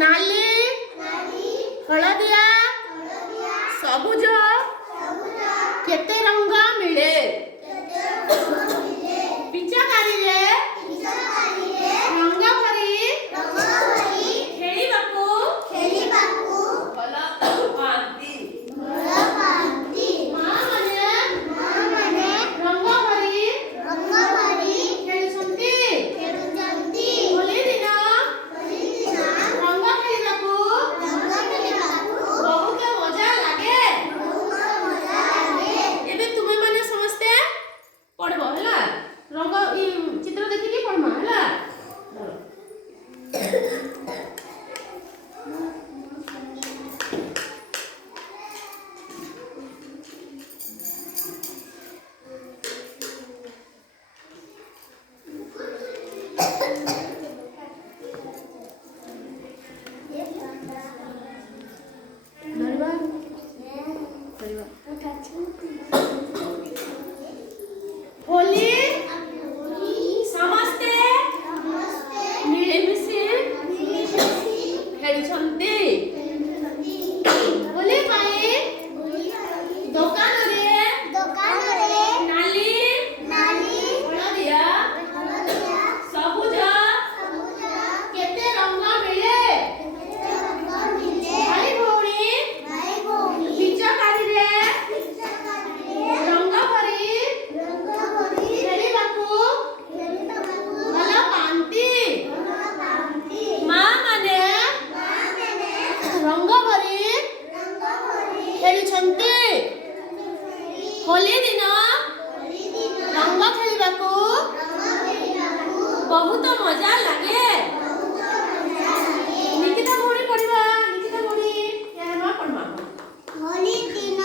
नाली हलदिया सबुज केते रंग मिले पिचकारी रे रंग भरी खेलिबाकू भल पाती माँ माने रंग भरी खेलुछंती होली दिन रंग खेलिबाकू बहुत मजा लागे एबे तुमे माने समस्ते पढ़बो हला रंग ई चित्र देखि पढ़मा हला धरबा होली समस्ते मिलेमिशि खेलुछंती होली पाई दुकान रे नाली हलदिया सबुज केते रंग मिले भाई भौणी पिचकारी रे रंग भरी खेलिबाकू भल पाती माँ माने रंग भरी खेलुछंती होली दिन रंग खेलिबाकू बहुत मजा लागे निकिता भौणी पढ़िबा निकिता भौणी केहमा पढ़मा होली दिन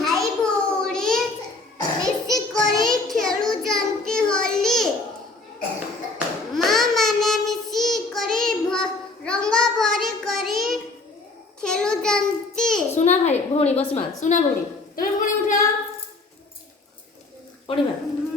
भाई भौणी मिशि करी खेलुचंती होली माँ माने मिशि करी रंग भरी करी खेलुचंती सुना भाई भौणी बसमा सुना भौणी तमे भौणी उठा पढ़िबा